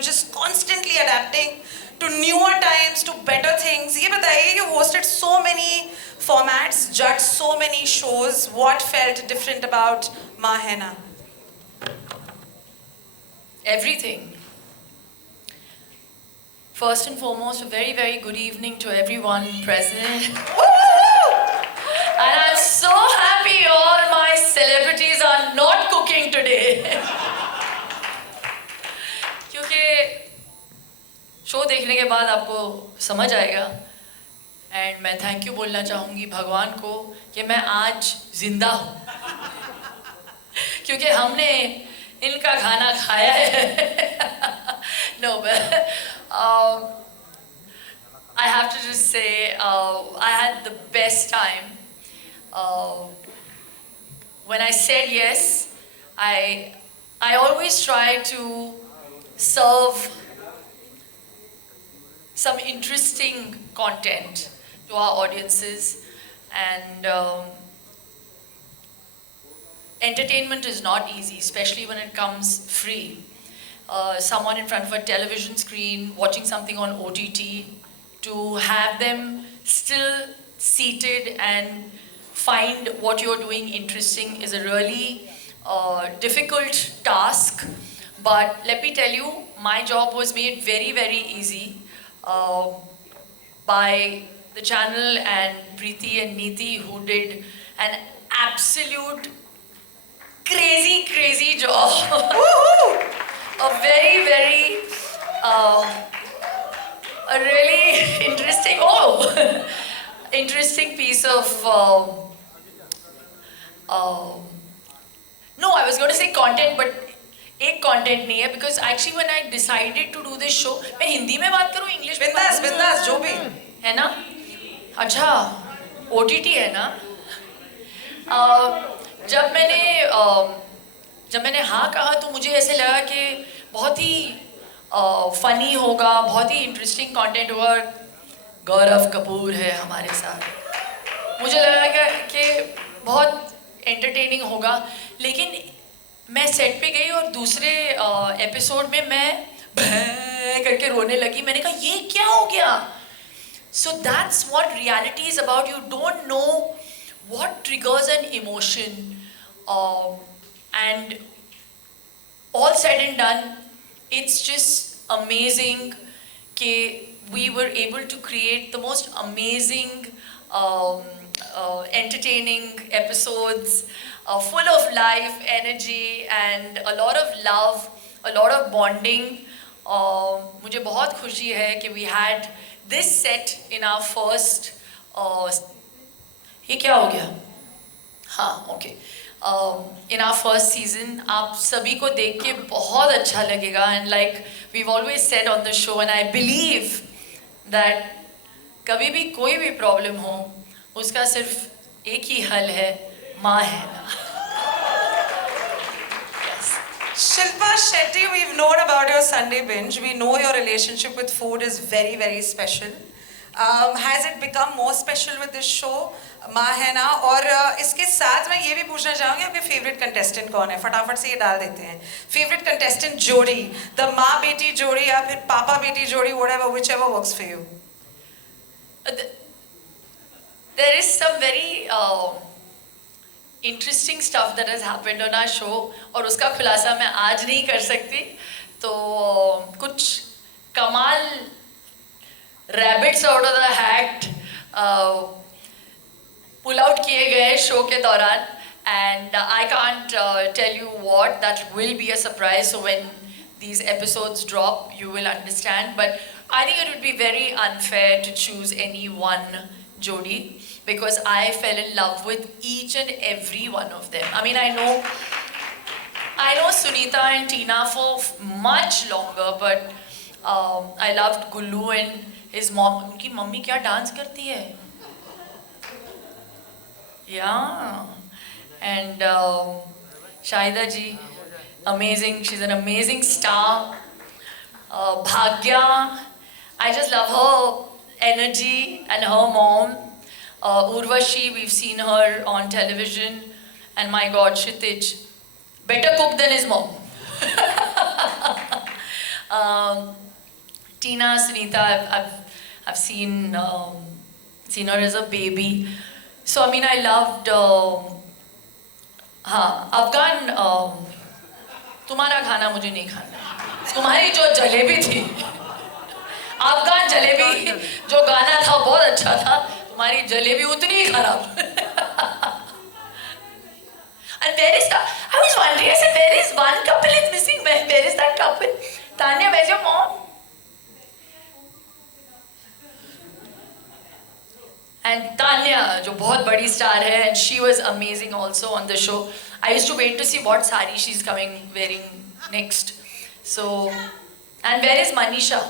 just constantly adapting to newer times, to better things. ये बताइए, you hosted so many formats, judged so many shows. What felt different about Maa Hai Na? Everything. First and foremost, a very, very good evening to everyone present. And I'm so happy all my celebrities are not cooking today. क्योंकि show देखने के बाद आपको समझ आएगा. And मैं thank you बोलना चाहूँगी भगवान को कि मैं आज जिंदा हूँ. क्योंकि हमने इनका खाना खाया है. No, but I have to just say I had the best time. When I said yes, I always try to serve some interesting content to our audiences, and entertainment is not easy, especially when it comes free. Someone in front of a television screen watching something on OTT, to have them still seated and find what you're doing interesting is a really difficult task. But let me tell you, my job was made very, very easy by the channel and Preeti and Neeti, who did an absolute crazy, crazy job. A very, very, a really interesting, interesting piece of, no, I was going to say content, but एक content नहीं है, because actually when I decided to do this show, मैं हिंदी में बात करूँ, English में बात करूँ, बिंदास जो भी है ना? अच्छा, OTT है ना? जब मैंने हाँ कहा तो मुझे ऐसे लगा कि बहुत ही फनी होगा, बहुत ही इंटरेस्टिंग कंटेंट होगा. गौरव कपूर है हमारे साथ. मुझे लगा कि बहुत एंटरटेनिंग होगा. लेकिन मैं सेट पे गई और दूसरे एपिसोड में मैं भैं करके रोने लगी. मैंने कहा ये क्या हो गया? So that's what reality is about. You don't know what triggers an emotion, and all said and done, it's just amazing that we were able to create the most amazing, entertaining episodes, full of life, energy, and a lot of love, a lot of bonding. मुझे बहुत खुशी है कि we had this set in our first. ये क्या हो गया? हाँ, okay. In our first season, आप सभी को देख के बहुत अच्छा लगेगा. And like we've always said on the show, and I believe that कभी भी कोई भी प्रॉब्लम हो, उसका सिर्फ एक ही हल है, माँ है ना. Shilpa Shetty, we've known about your Sunday binge. We know your relationship with food is very, very special. Has it become more special with this show, माँ है ना? और इसके साथ मैं ये भी पूछना चाहूँगी, आपके फेवरेट कंटेस्टेंट कौन है? फटाफट से ये डाल देते हैं. फेवरेट कंटेस्टेंट जोड़ी, द माँ बेटी जोड़ी या फिर पापा बेटी जोड़ी, whatever, whichever works for you. There is some very interesting stuff that has happened on our show, और उसका खुलासा मैं आज नहीं कर सकती. तो कुछ कमाल rabbits out of the hat pull out किए गए शो के दौरान, and I can't tell you what. That will be a surprise. So when these episodes drop, you will understand. But I think it would be very unfair to choose any one jodi, because I fell in love with each and every one of them. I mean, I know Sunita and Tina for much longer, but I loved Gullu and his mom. उनकी mummy क्या dance करती है? Yeah. And Shahida ji, amazing. She's an amazing star. Bhagya, I just love her energy, and her mom. Urvashi, we've seen her on television. And my God, Kshitij, better cook than his mom. Tina, Sunita, I've seen her as a baby. So I mean, I loved Afghan. तुम्हारा खाना मुझे नहीं खाना. तुम्हारी जो जलेबी थी, अफगान जलेबी, जो गाना था बहुत अच्छा था. तुम्हारी जलेबी उतनी ही खराब. And where is that? I was wondering, I said, where is one couple is missing? Where is that couple? Tanya, where's your mom? And Tanya, जो बहुत बड़ी स्टार है, and she was amazing also on the show. I used to wait to see what sari she's coming wearing next. So, and where is Manisha?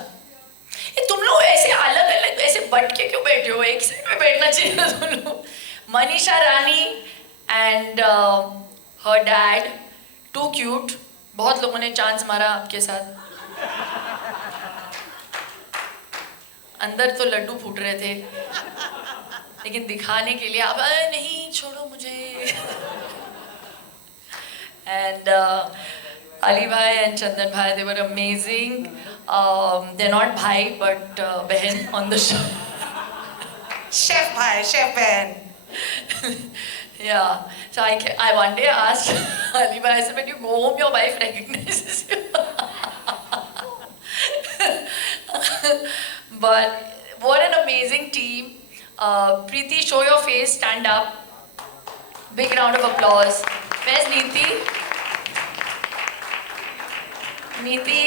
ये तुम लोग ऐसे अलग अलग ऐसे बट के क्यों बैठे हो? एक साइड पे बैठना चाहिए था तुम लोग. Manisha Rani and her dad, too cute. बहुत लोगों ने चांस मारा आपके साथ. अंदर तो लड्डू फूट रहे थे, लेकिन दिखाने के लिए आप नहीं छोड़ो मुझे. And Ali Bhai and Chandan Bhai, they were amazing. They're not bhai but behan on the show. Chef bhai, chef behan. Yeah. So I one day asked Ali Bhai, I said, when you go home, your wife recognizes you. But what an amazing team. Preeti, show your face, stand up. Big round of applause. Where's Neeti? Neeti.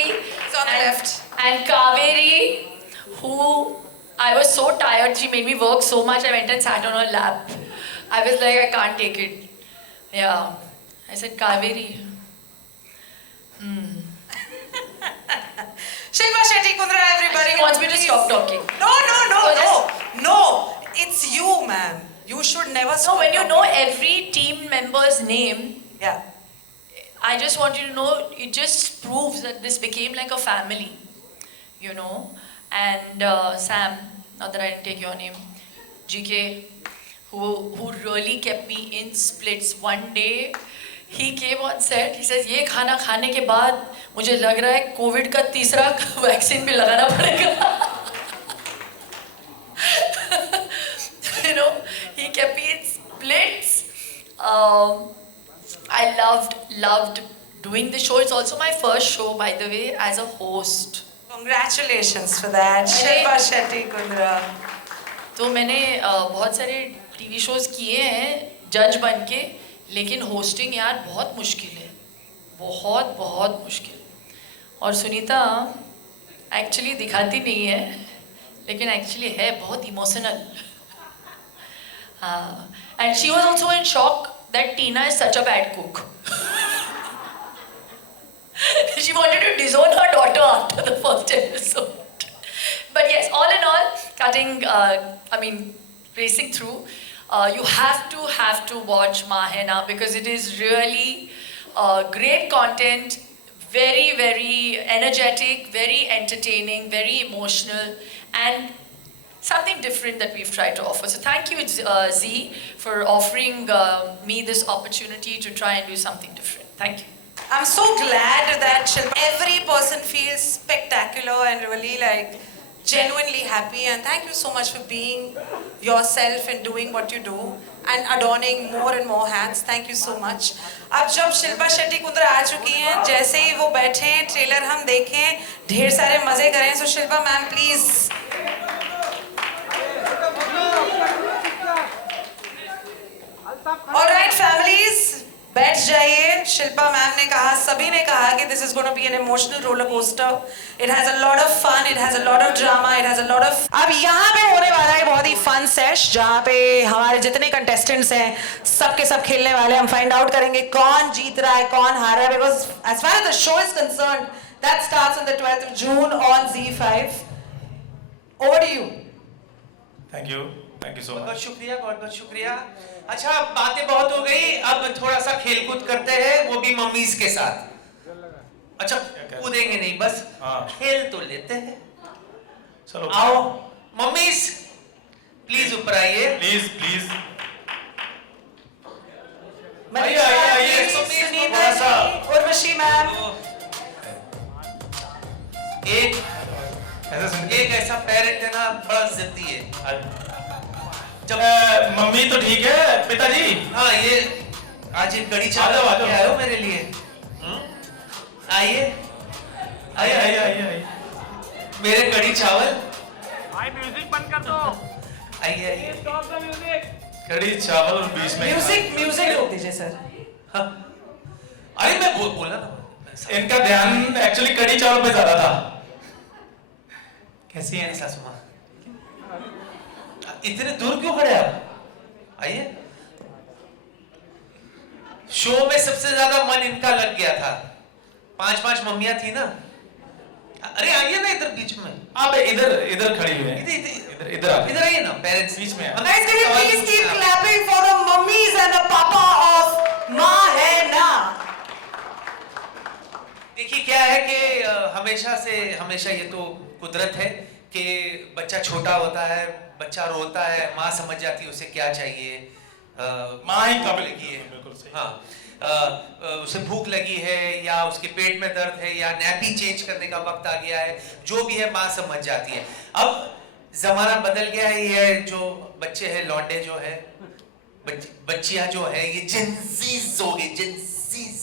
It's on the left. And Kaveri, who I was so tired, she made me work so much, I went and sat on her lap. I was like, I can't take it. Yeah. I said, Kaveri. Shilpa Shetty Kundra, everybody. She wants me to stop talking. No. It's you, ma'am. You should never stop. No, when you talking. know every team member's name, Yeah. I just want you to know, it just proves that this became like a family, you know. And Sam, not that I didn't take your name, GK, who really kept me in splits. One day, he came on set, he says, ये खाना खाने के बाद मुझे लग रहा है Covid का तीसरा वैक्सीन भी लगाना पड़ेगा. You know, he kept me in splits. I loved doing the show. It's also my first show, by the way, as a host. Congratulations for that, Shilpa Shetty Kundra. तो मैंने बहुत सारे TV shows किए हैं जज बन के, लेकिन होस्टिंग यार बहुत मुश्किल है, बहुत मुश्किल. और सुनीता एक्चुअली दिखाती नहीं है, लेकिन एक्चुअली है बहुत emotional. And she was also in shock that Tina is such a bad cook. She wanted to disown her daughter after the first episode. But yes, all in all, racing through, you have to watch Ma Hai Na, because it is really great content, very, very energetic, very entertaining, very emotional, and something different that we've tried to offer. So thank you, Z, for offering me this opportunity to try and do something different. Thank you. I'm so glad that every person feels spectacular and really like genuinely happy, and thank you so much for being yourself and doing what you do and adorning more and more hands. Thank you so much. अब जब शिल्पा शेट्टी कुंद्रा आ चुकी हैं, जैसे ही वो बैठे हैं, trailer हम देखें, ढेर सारे मजे करें. So Shilpa ma'am please. All right, families, बैठ जाइए. शिल्पा मैम ने कहा, सभी ने कहा कि this is going to be an emotional roller coaster. It has a lot of fun, it has a lot of drama, it has a lot of. अब यहाँ पे होने वाला है बहुत ही fun sesh, जहाँ पे हमारे जितने contestants हैं, सब के सब खेलने वाले. हम find out करेंगे कौन जीत रहा है, कौन हार रहा है. Because as far as the show is concerned, that starts on the 12th of June on Z5. Over to you. Thank you so बहुत much. बहुत शुक्रिया. अच्छा, बातें बहुत हो गई, अब थोड़ा सा खेलकूद करते हैं, वो भी मम्मीज के साथ. अच्छा, कूदेंगे नहीं, बस खेल तो लेते हैं. चलो आओ मम्मीज, प्लीज ऊपर आइए. प्लीज आइए, सुनीता जी, उर्वशी मैम. एक ऐसे सुन एक ऐसा पेरेंट है ना, बड़ा जिद्दी है। जब मम्मी तो ठीक है, पिताजी हाँ, ये आज एक कड़ी चावल आ जाओ, आ जाओ। लेके आए हो मेरे लिए। आइए आइए आइए आइए आइए। मेरे कड़ी चावल। भाई म्यूजिक बंद कर दो। आइए आइए। Stop the music. कड़ी चावल और बीच में म्यूजिक रोक दीजिए सर। हाँ। अरे मैं बोला ना, इनका ध्यान एक्चुअली कड़ी चावल पे ज्यादा था। कैसी है सासू माँ? इतने दूर क्यों खड़े आप? आइए। शो में सबसे ज्यादा मन इनका लग गया था। 5-5 मम्मियां थी ना। अरे आइए ना इधर बीच में। आप इधर इधर खड़ी हुई हैं। इधर इधर इधर आप इधर आइए ना, पेरेंट्स बीच में। Guys, can you please keep clapping for the mummies and the papa of माँ है ना? देखिए क्या है कि हमेशा ये तो कुदरत है कि बच्चा छोटा होता है, बच्चा रोता है, माँ समझ जाती है उसे क्या चाहिए। माँ ही भूख काबिल लगी है। बिल्कुल सही। हाँ, उसे भूख लगी है या उसके पेट में दर्द है या नैपी चेंज करने का वक्त आ गया है, जो भी है माँ समझ जाती है। अब जमाना बदल गया है, ये जो बच्चे हैं, लौंडे जो है, बच्चियां जो है, ये जिनसीज हो गई, जिनसीज।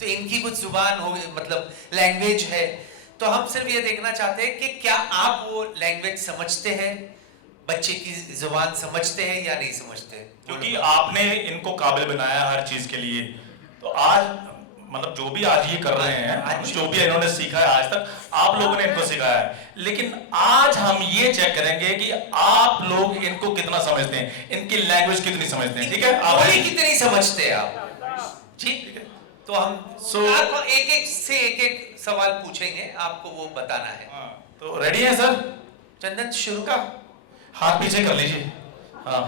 तो इनकी कुछ जुबान हो गई, मतलब लैंग्वेज है। तो हम सिर्फ ये देखना चाहते हैं कि क्या आप वो लैंग्वेज समझते हैं, बच्चे की जुबान समझते हैं या नहीं समझते। क्योंकि आपने इनको काबिल बनाया हर चीज के लिए, तो आज मतलब जो भी आज ये कर रहे हैं, जो भी इन्होंने सीखा है आज तक, आप लोगों ने इनको सिखाया है। लेकिन आज हम ये चेक करेंगे कि आप लोग इनको कितना समझते हैं, इनकी लैंग्वेज कितनी समझते हैं। ठीक है, आप कितनी समझते हैं आप? ठीक है, तो हम आपको एक एक सवाल पूछेंगे, आपको वो बताना है। तो रेडी है सर? चंदन शुरू का हाथ पीछे कर लीजिए। हाँ,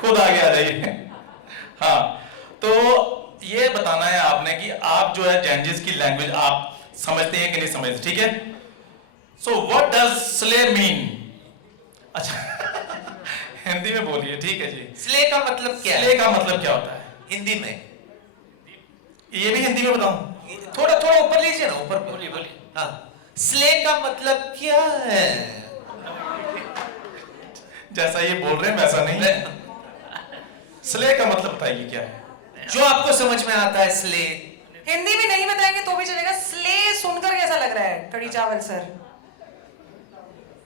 खुद आगे आ जाइए। हाँ, तो ये बताना है आपने कि आप जो है जेंजिस की लैंग्वेज आप समझते हैं कि नहीं समझते। ठीक है, so what does slay mean? अच्छा हिंदी में बोलिए। ठीक है जी। स्ले का मतलब क्या है? स्ले का मतलब क्या होता है हिंदी में? ये भी हिंदी में बताऊं? थोड़ा थोड़ा ऊपर लीजिए ना, ऊपर बोलिए बोलिए। हाँ, स्ले का मतलब क्या है? जैसा ये बोल रहे हैं वैसा नहीं। स्ले का मतलब बताइए क्या है? जो आपको समझ में आता है स्ले। हिंदी में नहीं बताएंगे तो भी चलेगा। स्ले सुनकर कैसा लग रहा है कड़ी चावल सर?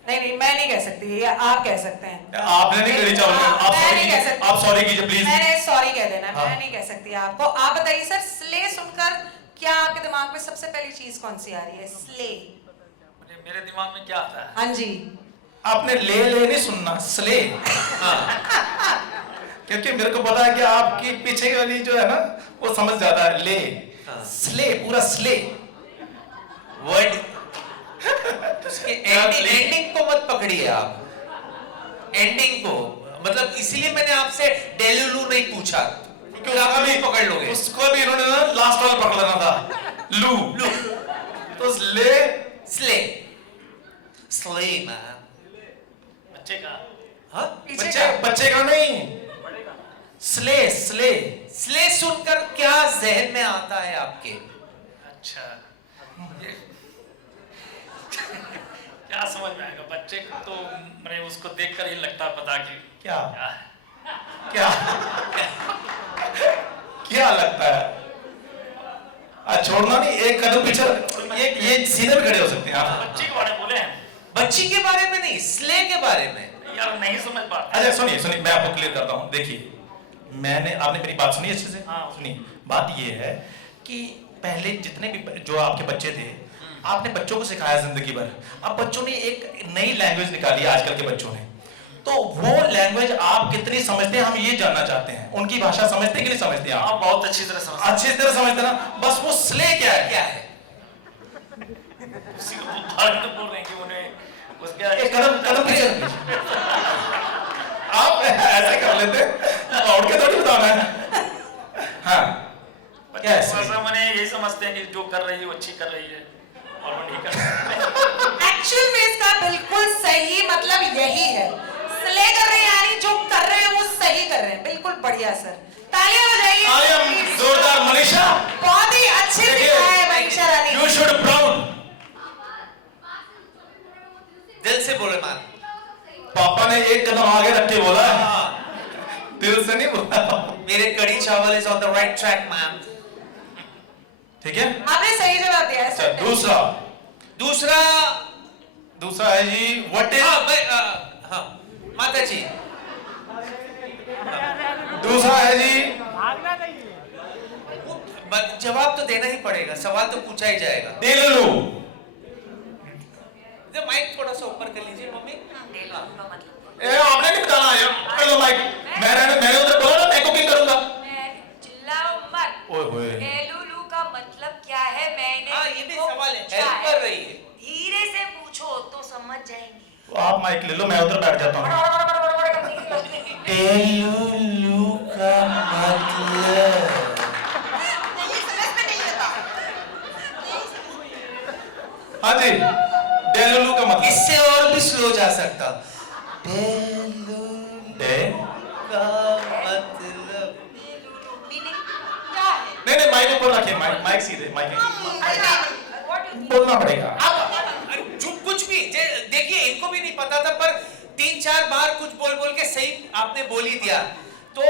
नहीं, मैं नहीं कह सकती, ये आप कह सकते हैं। आपने नहीं कड़ी चावल, आप मैं नहीं कह सकती। आप सॉरी कीजिए प्लीज। मैंने सॉरी कह देना। हाँ। मैं नहीं कह सकती आपको। आप बताइए सर, स्ले सुनकर क्या आपके दिमाग में सबसे पहली चीज कौन सी आ रही है? स्ले मेरे दिमाग में क्या आता है? हाँ जी। आपने ले नहीं सुनना, स्ले। हाँ। क्योंकि मेरे को पता है कि आपकी पीछे वाली जो है ना वो समझ जाता है। ले स्ले, पूरा स्ले वर्ड। उसके एंडिंग को मत पकड़िए आप, एंडिंग को। मतलब इसीलिए मैंने आपसे डेलुलू नहीं पूछा, क्योंकि आप अभी पकड़ लोगे। उसको भी इन्होंने ना लास्ट वाला पकड़ लेना था, लू। तो ले स्ले, स्ले मैन। बच्चे का? हाँ, बच्चे का नहीं, स्ले स्ले। स्ले सुनकर क्या जहन में आता है आपके? अच्छा, क्या समझ में आएगा बच्चे को? तो मैंने उसको देखकर ही लगता पता कि क्या क्या क्या लगता है? छोड़ना नहीं, एक कदम पीछे, ये सीधे भी खड़े हो सकते हैं आप। बच्चे के बारे में बोले हैं। बच्ची के बारे में नहीं, स्ले के बारे में। यार नहीं समझ पाते। अच्छा सुनिए सुनिए, मैं आपको क्लियर करता हूँ। देखिए, आपने मेरी बात सुनी अच्छे से? हाँ। सुनिए, बात ये है कि पहले जितने भी जो आपके बच्चे थे, आपने बच्चों को सिखाया जिंदगी भर। अब बच्चों ने एक नई लैंग्वेज निकाली है आजकल के बच्चों ने, तो वो लैंग्वेज आप कितनी समझते हैं हम ये जानना चाहते हैं। उनकी भाषा समझते हैं कि नहीं समझते आप? हाँ, बहुत अच्छी तरह समझ। अच्छी तरह समझते ना। बस वो स्ले क्या है? क्या है? उसी को बोल रहे हैं कि उन्हें उसके एक कदम पीछे आप ऐसे कर लेते और क्या थोड़ी बताना है। हाँ, क्या है? मैंने यही समझते हैं कि जो कर रही है वो अच्छी कर रही है और वो नहीं कर रही है। एक्चुअल में इसका बिल्कुल सही मतलब यही है। स्ले कर रहे हैं यानी जो कर रहे हैं वो सही कर रहे हैं। बिल्कुल बढ़िया सर, तालियां बजाइए। जोरदार मनीषा, बहुत ही अच्छे से सिखाया है Manisha Rani. You should proud. मैंने एक कदम आगे रख के बोला है, हाँ, दिल से नहीं बोला। मेरे कड़ी चावल is on the right track ma'am. ठीक है, आपने सही जवाब दिया है अच्छा सर। दूसरा दूसरा है जी व्हाट इज, हाँ माता जी, दूसरा है जी जवाब तो देना ही पड़ेगा, सवाल तो पूछा ही जाएगा। डेलुलु। माइक थोड़ा सा ऊपर कर लीजिए मम्मी। ए आपने नहीं बताना यार, हेलो माइक, मैंने उधर बोला ना मैं कुकिंग करूंगा। चिल्लाओ मत। ओए होए, डेलुलु का मतलब क्या है? मैंने हाँ ये भी तुमको सवाल है, पूछा हेल्प कर रही है। धीरे से पूछो तो समझ जाएंगी। तो आप माइक ले लो, मैं उधर बैठ जाता हूँ। डेलुलु का मतलब, हाँ जी, डेलुलु का मतलब, इससे और भी स्लो जा सकता। डेलुलु डे का मतलब मीनिंग क्या है? नहीं माइक ऊपर रखिए, माइक सीधे, माइक What do you बोलना पड़ेगा। अब जो कुछ भी देखिए, इनको भी नहीं पता था, पर 3-4 बार कुछ बोल बोल के सही आपने बोल ही दिया। तो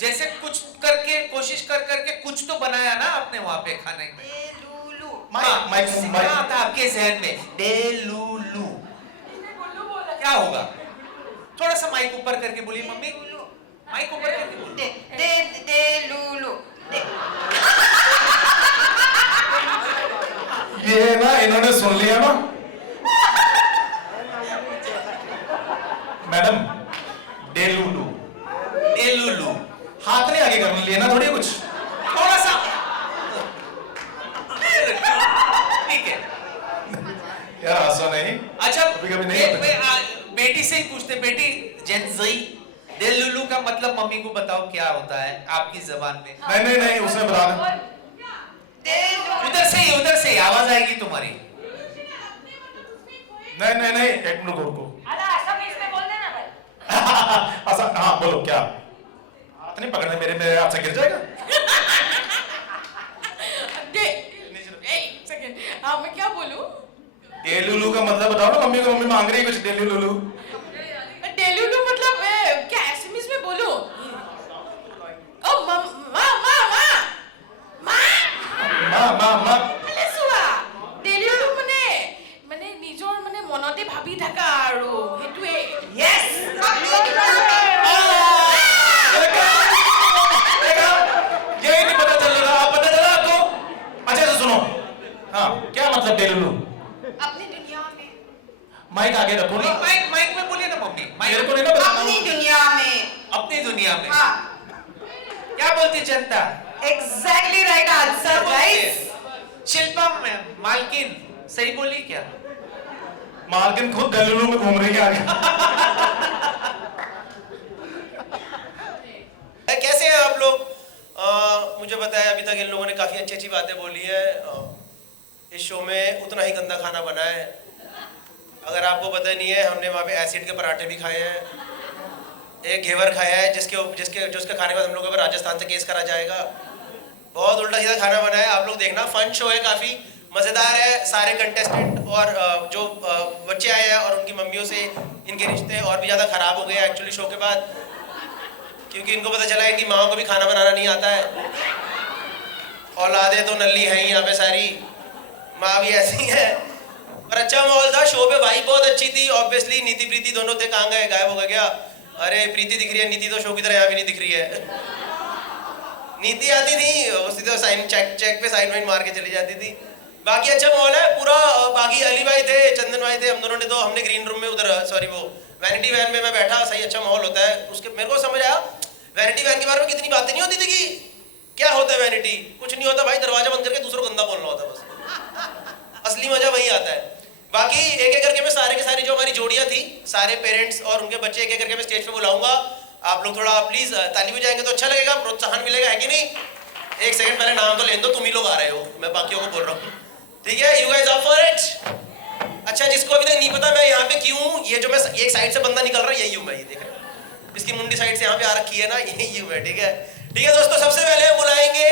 जैसे कुछ करके कोशिश कर करके कुछ तो बनाया ना आपने वहां पे खाने में। डेलुलु। माइक क्या था आपके जहन में? डेलुलु क्या होगा? थोड़ा सा माइक ऊपर करके बोलिए मम्मी, माइक ऊपर करके बोलिए। डेलुलु। ये ना इन्होंने सुन लिया ना मैडम, डेलुलु, डेलुलु हाथ नहीं आगे करने लिए ना थोड़ी कुछ, थोड़ा सा ठीक है। यार हंसो नहीं। अच्छा कभी नहीं होता। बेटी से ही पूछते, बेटी जेनज़ी, डेलुलु का मतलब मम्मी को बताओ क्या होता है आपकी जबान में। नहीं उसने बता दें। उधर से ही आवाज आएगी तुम्हारी। नहीं एक मिनट रुको। अरे ऐसा भी इसमें बोल देना भाई। अच्छा हाँ बोलो, क्या हाथ नहीं पकड़ने, मेरे हाथ से गिर जाएगा। एक सेकंड, हाँ मैं क्या बोलूं? डेलुलु का मतलब बताओ ना, मम्मी मांग रही है कुछ। डेलुलु डेलुलु मतलब क्या एसएमएस में बोलूं? ओ মা আলে চোৱা ডেলিভাৰী মানে নিজৰ মানে মনতে ভাবি থাকা আৰু হেতুৱে Yes. यही नहीं पता चल रहा, पता चला आपको? अच्छा तो सुनो, हाँ क्या मतलब डेलुलु? अपनी दुनिया में। माइक आगे रखो ना, माइक में बोलिए ना मम्मी। मेरे को नहीं ना बताना। अपनी दुनिया में। अपनी दुनिया में हाँ। क्या बोलती जनता? Exactly right answer, guys. Shilpa मालकिन सही बोली क्या? मालकिन खुद डेलुलु में घूम रही है आगे। कैसे हैं आप लोग? मुझे पता है अभी तक इन लोगों ने काफ़ी अच्छी अच्छी बातें बोली है। इस शो में उतना ही गंदा खाना बना है। अगर आपको पता नहीं है, हमने वहाँ पे एसिड के पराठे भी खाए हैं, एक घेवर खाया है जिसके खाने के बाद हम लोगों पर राजस्थान से केस करा जाएगा। बहुत उल्टा सीधा खाना बना है। आप लोग देखना, फन शो है, काफ़ी मज़ेदार है। सारे कंटेस्टेंट और जो बच्चे आए हैं और उनकी मम्मियों से इनके रिश्ते और भी ज़्यादा ख़राब हो गए हैं एक्चुअली शो के बाद, क्योंकि इनको पता चला है कि माओ को भी खाना बनाना नहीं आता है। औलादे तो नल्ली हैं यहाँ पे सारी, माँ भी ऐसी है। पर अच्छा माहौल था शो पे, वाइब बहुत अच्छी थी। ऑब्वियसली नीति प्रीति दोनों थे, कहाँ गए, गायब हो गया। अरे प्रीति दिख रही है, नीति तो शो की तरह यहाँ भी नहीं दिख रही है। नीति आती थी उसी तो साइन चेक पे साइन वाइन मार के चली जाती थी। बाकी अच्छा माहौल है पूरा। बाकी अली भाई थे, चंदन भाई थे, हम दोनों ने तो हमने ग्रीन रूम में उधर सॉरी वो वैनिटी वैन में मैं बैठा, सही अच्छा माहौल होता है। उसके मेरे को समझ आया वैनिटी वैन के बारे में कितनी बातें नहीं होती थी कि क्या होता है वैनिटी, कुछ नहीं होता भाई, दरवाजा बंद करके दूसरों को गंदा बोलना होता है बस। असली मजा वही आता है। बाकी एक एक करके मैं सारे के सारे जो हमारी जोड़ियाँ थी, सारे पेरेंट्स और उनके बच्चे एक एक करके मैं स्टेज पे बुलाऊंगा। आप लोग थोड़ा प्लीज ताली बजाएंगे तो अच्छा लगेगा, प्रोत्साहन मिलेगा, है कि नहीं? एक सेकंड पहले नाम तो लेने दो, तुम ही लोग आ रहे हो, मैं बाकियों को बोल रहा हूँ, ठीक है? You guys up for it? अच्छा, जिसको अभी तक नहीं पता मैं यहाँ पे क्यों हूँ, ये जो मैं एक साइड से बंदा निकल रहा है यही हूँ मैं, ये देख रहे हो, इसकी मुंडी साइड से यहाँ पे आ रखी है ना, यही हूँ मैं, ठीक है? ठीक है दोस्तों, सबसे पहले हम बुलाएंगे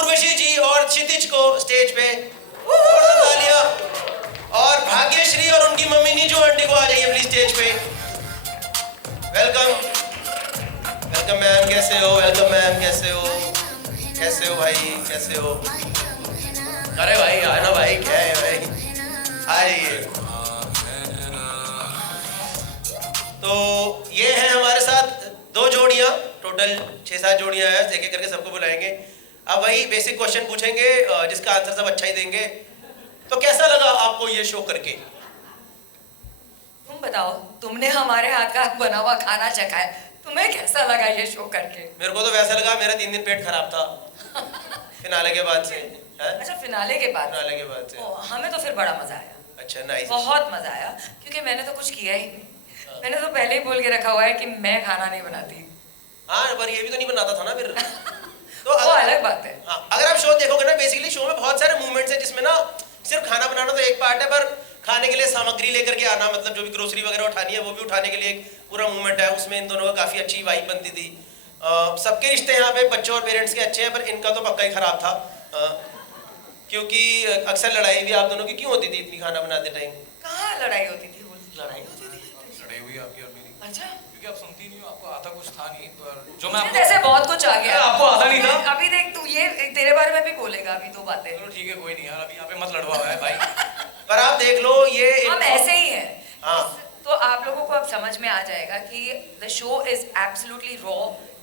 उर्वशी जी और क्षितिज को स्टेज पे, और भाग्यश्री और उनकी मम्मी नीजू आंटी को आ जाइए प्लीज स्टेज पे। वेलकम वेलकम मैम, कैसे हो? वेलकम मैम, कैसे हो? कैसे हो भाई, कैसे हो? अरे भाई आना भाई, क्या है भाई, आइए। तो ये है हमारे साथ 2 जोड़ियां, टोटल 6-7 जोड़ियां हैं, एक एक करके सबको बुलाएंगे। अब वही बेसिक क्वेश्चन पूछेंगे जिसका आंसर सब अच्छा ही देंगे। तो कैसा लगा आपको ये शो करके? तुम बताओ, तुमने हमारे हाथ का बना हुआ खाना चखा है, तुम्हें कैसा लगा ये शो करके? मेरे को तो वैसा लगा, मेरा 3 दिन पेट खराब था फिनाले के बाद से। हैं? अच्छा, फिनाले के बाद? फिनाले के बाद से। ओ, हमें तो फिर बड़ा मजा आया। अच्छा, नाइस। बहुत मजा आया, क्योंकि मैंने तो कुछ किया ही नहीं। मैंने तो पहले ही बोल के रखा हुआ है कि मैं खाना नहीं बनाती। हाँ, पर ये भी तो नहीं बनाता था ना फिर। तो वो अलग बात है। हाँ, अगर आप शो देखोगे ना, बेसिकली शो में बहुत सारे मूवमेंट्स हैं जिसमें ना सिर्फ खाना बनाना तो एक पार्ट है, पर खाने के लिए सामग्री लेकर के आना, मतलब जो भी ग्रोसरी वगैरह उठानी है वो भी उठाने के लिए एक पूरा मूवमेंट है। उसमें इन दोनों का काफी अच्छी वाइब बनती थी। सबके रिश्ते यहाँ पे बच्चों और पेरेंट्स के अच्छे हैं, पर इनका तो पक्का ही खराब था। क्योंकि अक्सर लड़ाई भी आप दोनों की क्यों होती थी इतनी खाना बनाते टाइम? कहाँ लड़ाई होती थी? लड़ाई होती थी? लड़ाई हुई आपकी और मेरी। अच्छा, क्योंकि आप सुनती नहीं हो, आपको आता कुछ था नहीं, पर जो मैं मुझे ऐसे बहुत कुछ आ गया। आपको आता नहीं था? अभी देख, तू ये तेरे बारे में भी बोलेगा अभी 2 बातें। चलो ठीक है, कोई नहीं यार, अभी यहाँ पे मत लड़वा है भाई। पर आप देख लो, ये हम ऐसे ही हैं। हाँ। तो आप लोगों को अब समझ में आ जाएगा कि the show is absolutely raw,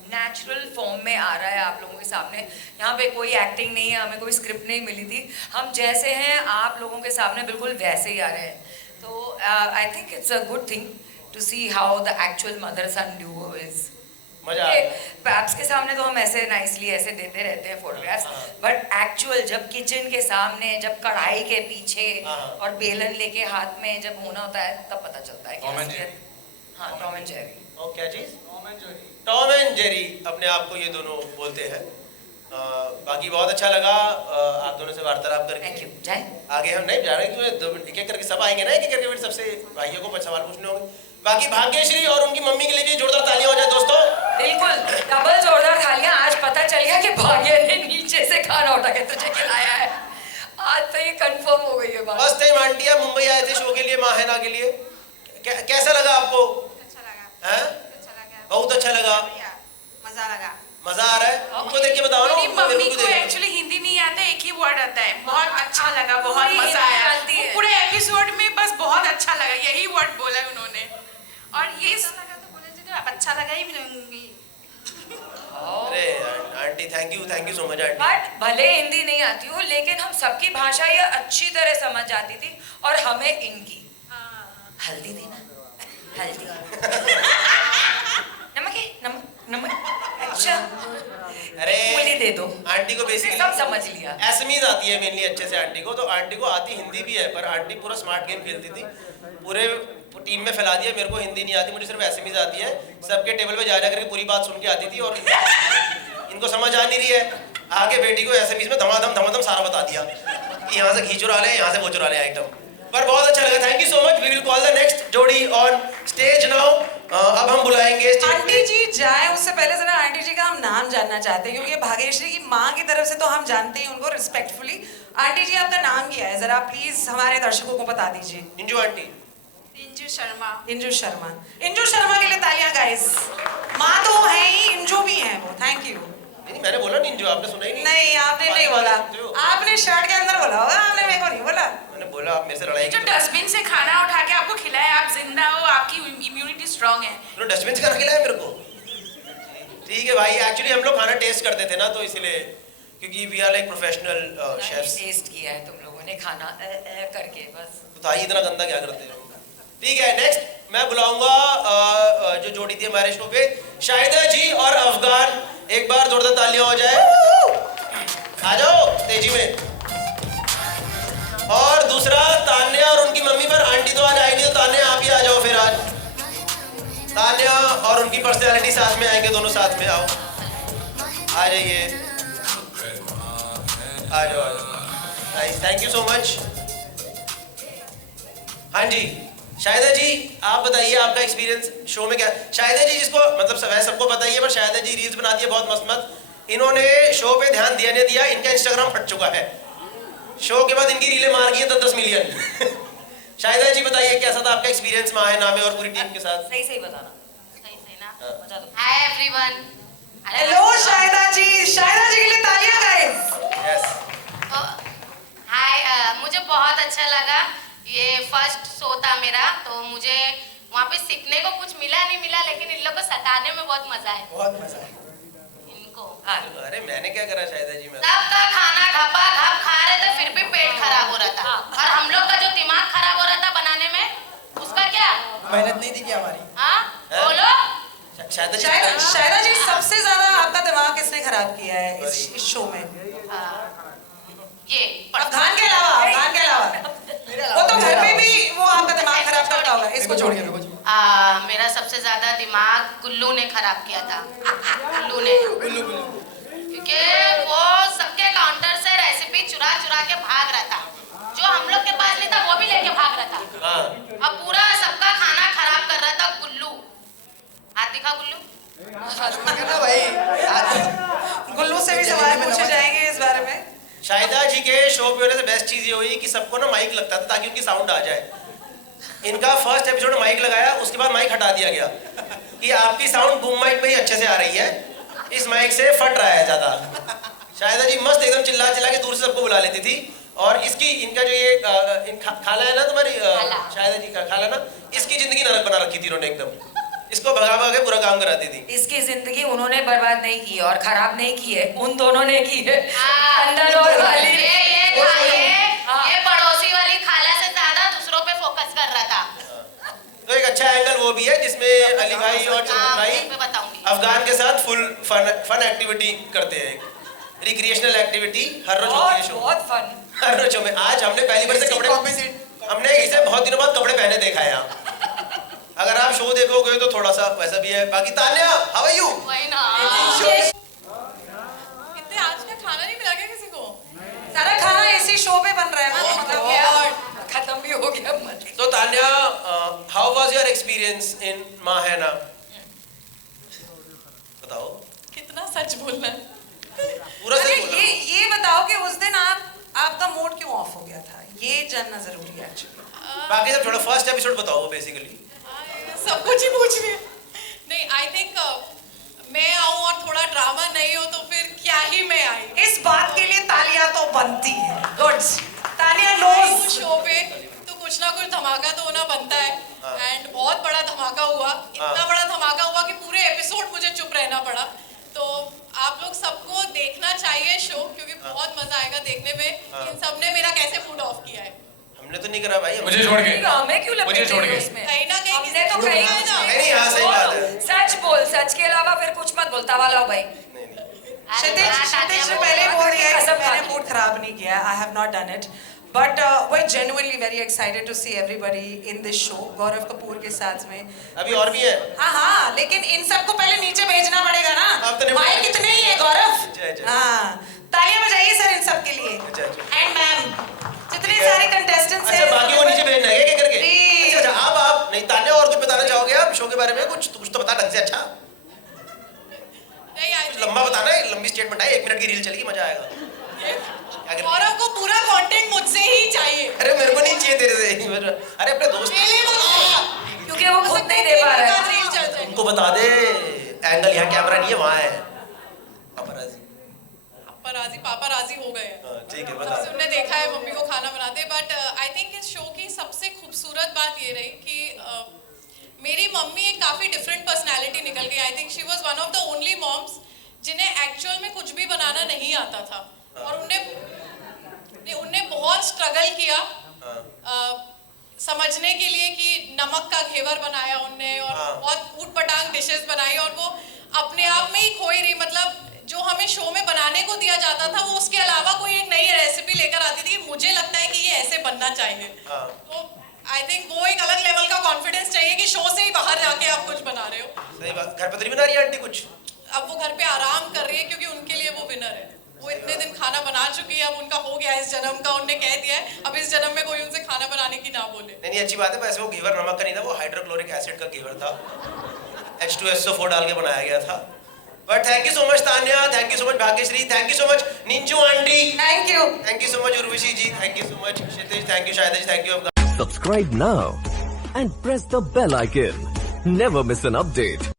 natural form में आ रहा है आप लोगों के सामने। यहाँ पे कोई एक्टिंग नहीं है, हमें कोई स्क्रिप्ट नहीं मिली थी। हम जैसे हैं आप लोगों के सामने बिल्कुल वैसे ही आ रहे हैं। तो I think it's a good thing to see how the actual mother son duo is. मजा आ गया। पैप्स के सामने तो हम ऐसे नाइसली ऐसे देते रहते हैं फोटोग्राफ्स, बट एक्चुअल जब किचन के सामने, जब कढ़ाई के पीछे और बेलन लेके हाथ में जब होना होता है, तब पता चलता है कि टॉम एंड असलियत। जेरी। हाँ, टॉम एंड जेरी। और क्या चीज? Tom and Jerry. Tom and Jerry अपने आप को ये दोनों बोलते हैं। बाकी बहुत अच्छा लगा आप दोनों से वार्तालाप करके। Thank you. जाए आगे हम नहीं जा रहे, क्योंकि एक एक करके सब आएंगे ना, एक एक करके फिर सबसे भाइयों को 5 सवाल पूछने होंगे। बाकी भाग्यश्री और उनकी मम्मी के लिए भी जोरदार तालियां हो जाए दोस्तों। बिल्कुल, डबल जोरदार तालियां। आज पता चल गया कि भाग्य ने नीचे से खाना उठा के तुझे खिलाया है। आज तो ये कंफर्म हो गई है बात। फर्स्ट टाइम आंटी आप मुंबई आए थे शो के लिए, माहिना के लिए। कैसा लगा आपको? अच्छा लगा। हैं? अच्छा लगा। बहुत अच्छा लगा। बढ़िया, मजा लगा। मजा आ रहा है? उनको देख के बताओ ना। मेरी उनको, मेरे मम्मी को को देख के। एक्चुअली हिंदी नहीं आता, एक ही वर्ड आता है। बहुत अच्छा लगा, बहुत पूरी मजा हिंदी आया। आती है। वो पूरे एपिसोड में बस बहुत अच्छा लगा, यही वर्ड बोला है उन्होंने। और ये अच्छा लगा तो बोले थे, अब अच्छा लगा ही मिलूंगी। अरे aunty, thank you so much aunty. But भले हिंदी नहीं आती हो, लेकिन हम सबकी भाषा ये अच्छी तरह समझ जाती थी, और हमें इनकी। हल्दी देना, हल्दी। नमक है, नमक नमक। अच्छा, अरे मूली दे दो। आंटी को बेसिकली सब समझ लिया। एसएमईज आती है मेनली अच्छे से आंटी को। तो आंटी को आती हिंदी भी है, पर आंटी पूरा स्मार्ट गेम खेलती थी। पूरे टीम में फैला दिया, मेरे को हिंदी नहीं आती, मुझे सिर्फ एसएमईज आती है। सबके टेबल पे जा करके पूरी बात सुन के आती थी, और इनको समझ आ नहीं रही है, आगे बेटी को एसएमईज में धमाधम सारा बता दिया कि यहाँ से घी चुरा ले, यहाँ से वो चुरा ले आइटम। पर बहुत अच्छा लगा, thank you so much. We will call the next जोड़ी ऑन स्टेज नाउ। अब हम बुलाएंगे आंटी जी जाए उससे पहले जरा आंटी जी का हम नाम जानना चाहते हैं, क्योंकि भाग्यश्री की माँ की तरफ से तो हम जानते हैं उनको रिस्पेक्टफुली। आंटी जी आपका नाम क्या है, जरा प्लीज हमारे दर्शकों को बता दीजिए। इंजू आंटी। इंजू शर्मा। इंजू शर्मा। इंजू शर्मा के लिए तालियां गाइस। माँ तो है ही, इंजू भी है वो। Thank you. नहीं, मैंने बोला नहीं इंजू, आपने सुना ही नहीं। नहीं, आपने नहीं बोला, आपने शर्ट के अंदर बोला होगा, आपने मेरे को नहीं बोला। मैंने बोला आप मेरे से लड़ाई जो की। डस्टबिन से खाना उठा के आपको खिलाया, आप जिंदा हो, आपकी इम्यूनिटी स्ट्रांग है। तो डस्टबिन से खाना खिलाया मेरे को? ठीक है भाई, एक्चुअली हम लोग खाना टेस्ट करते थे ना, तो इसलिए, क्योंकि we are like professional chefs. Taste किया है तुम लोगों ने खाना करके, बस। बताइए इतना गंदा क्या करते हो। ठीक है, नेक्स्ट मैं बुलाऊंगा जो जोड़ी थी हमारे शो पे, शाहिदा जी और अफगान। एक बार जोरदार तालियां हो जाए। आ जाओ तेजी में। और दूसरा तान्या और उनकी मम्मी, पर आंटी तो आज आएगी, तो तान्या आप ही आ जाओ फिर। आज तान्या और उनकी पर्सनैलिटी साथ में आएंगे, दोनों साथ में आओ। आ जाइए, आ जाओ। Nice, thank you so much. हाँ जी, शाहिदा जी आप बताइए आपका एक्सपीरियंस शो में क्या। शाहिदा जी जिसको मतलब वह सबको पता ही है, पर शाहिदा जी रील्स बनाती है बहुत मस्त मस्त। इन्होंने शो पे ध्यान दिया नहीं दिया, इनका इंस्टाग्राम फट चुका है। शो के बाद इनकी रीलें मार गई है 10 मिलियन। शाहिदा जी बताइए कैसा था आपका एक्सपीरियंस माहिना में और पूरी टीम के साथ? सही सही बताना। हाय एवरीवन हेलो शाहिदा जी के लिए तालियां गाइस। यस हाय मुझे बहुत अच्छा लगा। ये फर्स्ट शो था मेरा, तो मुझे वहाँ पे सीखने को कुछ मिला नहीं मिला, लेकिन इन लोग को सताने में बहुत मजा है। बहुत मजा है। इनको अरे मैंने क्या करा शाहिदा जी में? सबका खाना घपा घप खा रहे थे, फिर भी पेट खराब हो रहा था। और हम लोग का जो दिमाग खराब हो रहा था बनाने में, उसका क्या? मेहनत नहीं थी क्या हमारी? हाँ बोलो। शाहिदा जी सबसे ज्यादा आपका दिमाग किसने खराब किया है इस शो में? ये खान के अलावा वो तो घर पे भी वो आपका दिमाग खराब करता होगा, इसको छोड़ के। मेरा सबसे ज्यादा दिमाग गुल्लू ने खराब किया था। गुल्लू ने, क्योंकि वो सबके काउंटर से रेसिपी चुरा चुरा के भाग रहा था। जो हम लोग के पास नहीं था वो भी लेके भाग रहा था। अब पूरा सबका खाना खराब कर रहा था गुल्लू। हाथ दिखा गुल्लू। गुल्लू से भी सवाल पूछे जाएंगे इस बारे में। शाहिदा जी के शो पे होने से बेस्ट चीज ये हुई कि सबको ना माइक लगता था ताकि उनकी साउंड आ जाए। इनका फर्स्ट एपिसोड में माइक लगाया, उसके बाद माइक हटा दिया गया कि आपकी साउंड बूम माइक में ही अच्छे से आ रही है, इस माइक से फट रहा है ज्यादा। शाहिदा जी मस्त एकदम चिल्ला चिल्ला के दूर से सबको बुला लेती थी। और इसकी इनका जो ये खाला है ना तुम्हारी शाहिदा जी का खाला ना, इसकी जिंदगी नरक बना रखी थी इन्होंने एकदम। इसको भगा भगा के पूरा काम कराती थी। इसकी जिंदगी उन्होंने बर्बाद नहीं की और खराब नहीं की है, उन दोनों ने की है। अंदर ये और वाली ये पड़ोसी वाली खाला से ज्यादा दूसरों पे फोकस कर रहा था। तो एक अच्छा एंगल वो भी है जिसमें अली भाई और चमन भाई बताऊंगी। अफगान के साथ फुल फन एक्टिविटी करते हैं, रिक्रिएशनल एक्टिविटी हर रोज होती है शो। बहुत फन। हर रोज में आज हमने पहली बार से कपड़े, हमने इसे बहुत दिनों बाद कपड़े पहने देखा है यहाँ। अगर आप शो देखोगे तो थोड़ा सा वैसा भी है। बाकी तान्या, हाउ आर यू? वही ना। कितने आज का खाना नहीं मिला क्या किसी को? सारा खाना इसी शो पे बन रहा है ना, मतलब क्या खत्म भी हो गया मत। तो Tanya, how was your experience in माहेना? बताओ। कितना सच बोलना है। पूरा अरे सच बोलो। ये बताओ कि उस दिन आपका मूड क्यों ऑफ हो गया था, ये जानना जरूरी है एक्चुअली। बाकी सब छोड़ो, फर्स्ट एपिसोड बताओ बेसिकली। सब कुछ ही पूछ रही है। नहीं, आई थिंक मैं आऊं और थोड़ा ड्रामा नहीं हो तो फिर क्या ही मैं आई। इस बात के लिए तालियां तो बनती है। गुड। तालियां आई लोज। हूं शो पे तो कुछ ना कुछ धमाका तो होना बनता है। एंड बहुत बड़ा धमाका हुआ। इतना बड़ा धमाका हुआ कि पूरे एपिसोड मुझे चुप रहना पड़ा। तो आप लोग सबको देखना चाहिए शो, क्योंकि बहुत मजा आएगा देखने में। इन सब ने मेरा कैसे मूड ऑफ किया है। हमने तो नहीं करा भाई। मुझे छोड़ के हमें क्यों मुझे छोड़ के उसमें? कहीं ना कहीं हमने तो कहीं नहीं, हाँ सही बात है। सच बोल, सच के अलावा फिर कुछ मत बोलता वाला हो भाई। क्षितिज ने पहले बोल दिया है कि मैंने मूड खराब नहीं किया। I have not done it, but we're genuinely very excited to see everybody in this show. गौरव कपूर के साथ में अभी और भी है। हाँ, लेकिन इन सबको पहले नीचे भेजना पड़ेगा ना। अब तो माइक कितने ही है गौरव? जय। हाँ, तालियां बजाइए सर इन सब के लिए। एंड मैम, जितने सारे कंटेस्टेंट्स हैं। अच्छा, बाकी वो नीचे भेजना है क्या करके? जी। अच्छा, अब आप नहीं तान्या और कुछ बताना चाहोगे आप शो के बारे में? कुछ तो बता ढंग से। अच्छा नहीं, आई कुछ लंबा बताना है, लंबी स्टेटमेंट है, 1 मिनट की रील चलेगी, मजा आएगा। गौरव को पूरा कंटेंट मुझसे ही चाहिए। अरे मेरे को नहीं चाहिए तेरे से। अरे अपने दोस्त क्योंकि वो खुद नहीं दे पा रहा है। रील चल जाए। उनको बता दे एंगल यहाँ कैमरा नहीं है, वहाँ है। पापा राजी हो गए हैं। ठीक है, बता। उन्होंने देखा है मम्मी को खाना बनाते। बट आई थिंक इस शो की सबसे खूबसूरत बात ये रही कि मेरी मम्मी एक काफ़ी डिफरेंट पर्सनैलिटी निकल गई। I think she was one of the only moms जिन्हें एक्चुअल में कुछ भी बनाना नहीं आता था। और उनने बहुत स्ट्रगल किया समझने के लिए कि नमक का घेवर बनाया उनने, और बहुत ऊट पटांग डिशेस बनाई, और वो अपने आप में ही खोई रही। मतलब जो हमें शो में बनाने को दिया जाता था वो उसके अलावा कोई एक नई रेसिपी लेकर आती थी कि मुझे लगता है कि ये ऐसे बनना चाहिए। तो आई थिंक वो एक अलग लेवल का कॉन्फिडेंस चाहिए कि शो से ही बाहर जाके आप कुछ बना रहे हो। सही बात। घर पे तो नहीं बना रही है आंटी कुछ? अब वो घर पे आराम कर रही है क्योंकि उनके लिए वो विनर है। वो इतने दिन खाना बना चुकी है, अब उनका हो गया इस जन्म का। उनने कह दिया है अब इस जन्म में कोई उनसे खाना बनाने की ना बोले। नहीं, अच्छी बात है। वैसे वो घेवर नमक का नहीं था, वो हाइड्रोक्लोरिक एसिड का घेवर था। H2SO4 डाल के बनाया गया था। But thank you so much Tanya, thank you so much Bhagyashree, thank you so much Ninju aunty, thank you so much Urvashi ji, thank you so much Kshitij, thank you Shahida ji, thank you. Subscribe now and press the bell icon. Never miss an update.